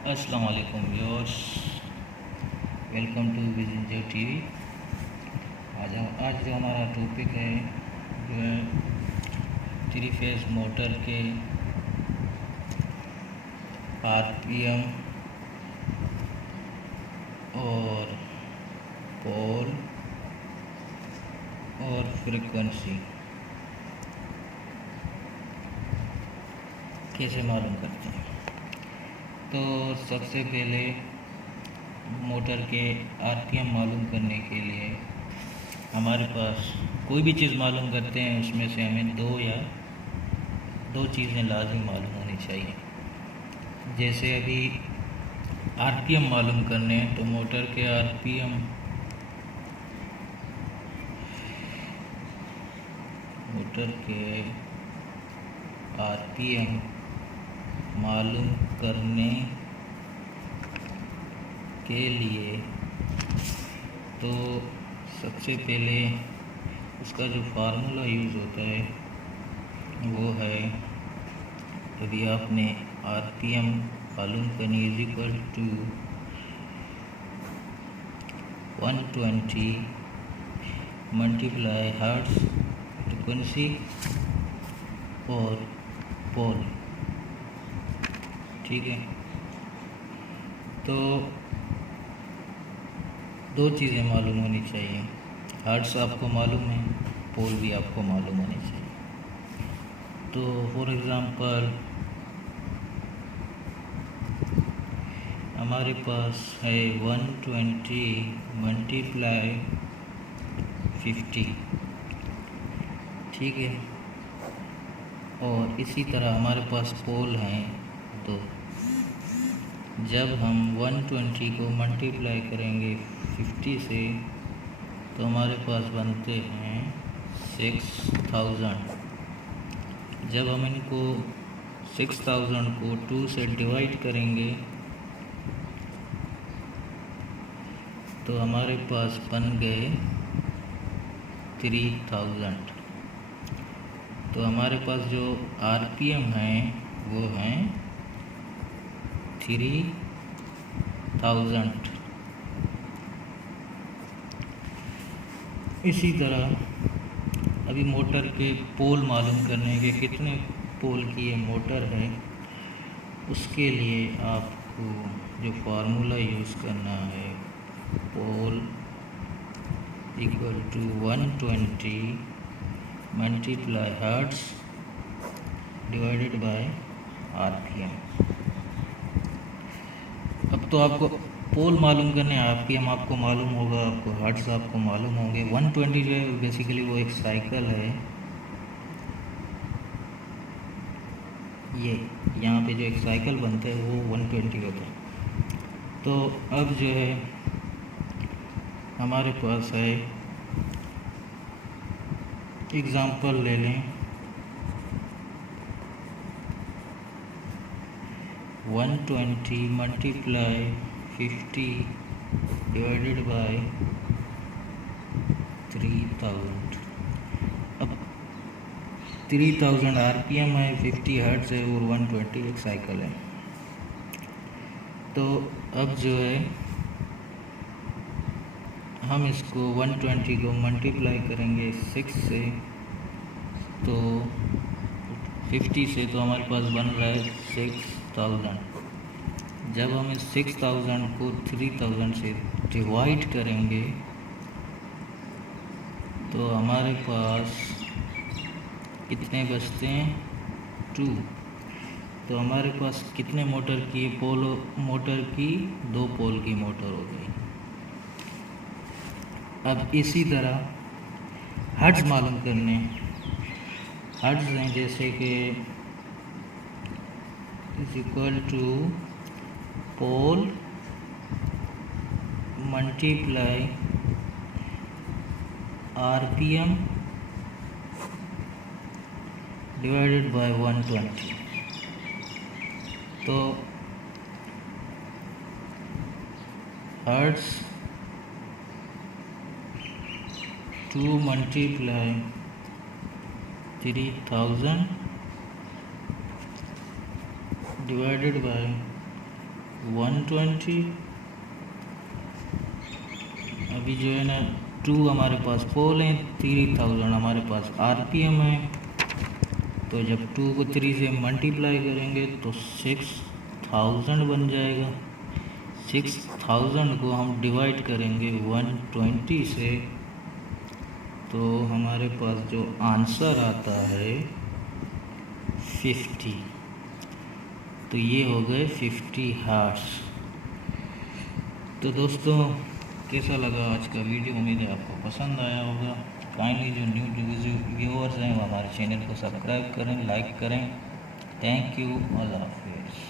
अस्सलाम वालेकुम viewers, welcome to vision जो टीवी। आज जो हमारा टॉपिक है जो है थ्री फेज मोटर के आरपीएम और पोल और फ्रीक्वेंसी कैसे मालूम करते हैं। तो सबसे पहले मोटर के आरपीएम मालूम करने के लिए हमारे पास कोई भी चीज़ मालूम करते हैं उसमें से हमें दो चीज़ें लाजिम मालूम होनी चाहिए। जैसे अभी आरपीएम मालूम करने हैं तो मोटर के आरपीएम मालूम करने के लिए तो सबसे पहले उसका जो फार्मूला यूज़ होता है वो है, यदि आपने आरपीएम मालूम करनी is equal to 120 multiply hertz frequency और पोल। ठीक है, तो दो चीज़ें मालूम होनी चाहिए। हर्ट्ज आपको मालूम है, पोल भी आपको मालूम होनी चाहिए। तो फॉर एग्ज़ाम्पल हमारे पास है 120 मल्टीप्लाई 50। ठीक है, और इसी तरह हमारे पास पोल हैं। तो जब हम 120 को मल्टीप्लाई करेंगे 50 से तो हमारे पास बनते हैं 6000। जब हम इनको 6000 को 2 से डिवाइड करेंगे तो हमारे पास बन गए 3000। तो हमारे पास जो आरपीएम हैं वो हैं 3000। इसी तरह अभी मोटर के पोल मालूम करने के कितने पोल की ये मोटर है, उसके लिए आपको जो फार्मूला यूज़ करना है, pole equal to 120 multiply hertz divided by RPM. अब तो आपको पोल मालूम करने, आरपीएम आपको मालूम होगा, आपको हर्ट्ज आपको मालूम होंगे। 120 जो है बेसिकली वो एक साइकिल है। ये यहाँ पे जो एक साइकिल बनता है वो 120 होता है। तो अब जो है हमारे पास है, एग्ज़ाम्पल ले लें, 120 मल्टीप्लाई 50 डिवाइडेड बाय 3000। अब 3000 आरपीएम है, 50 हर्ट्ज है और 120 एक साइकिल है। तो अब जो है हम इसको 120 को मल्टीप्लाई करेंगे 6 से, तो 50 से, तो हमारे पास बन रहा है 6000। जब हम इस 6000 को 3000 से डिवाइड करेंगे तो हमारे पास कितने बचते हैं, 2। तो हमारे पास कितने मोटर की मोटर की 2 पोल की मोटर हो गई। अब इसी तरह हर्ट्ज मालूम करने, हर्ट्ज हैं जैसे कि is equal to pole multiply RPM divided by 120। तो हर्ट्ज 2 मल्टीप्लाई 3000 डिवाइडेड बाय 120। अभी जो है ना 2 हमारे पास पोल हैं, 3000 हमारे पास आरपीएम है। तो जब 2 को 3 से मल्टीप्लाई करेंगे तो 6000 बन जाएगा। 6000 को हम डिवाइड करेंगे 120 से, तो हमारे पास जो आंसर आता है 50। तो ये हो गए 50 हार्ट्स। तो दोस्तों कैसा लगा आज का वीडियो? उम्मीद है आपको पसंद आया होगा। काइंडली जो न्यू व्यूअर्स हैं वो हमारे चैनल को सब्सक्राइब करें, लाइक करें। थैंक यू, अल्लाह हाफिज़।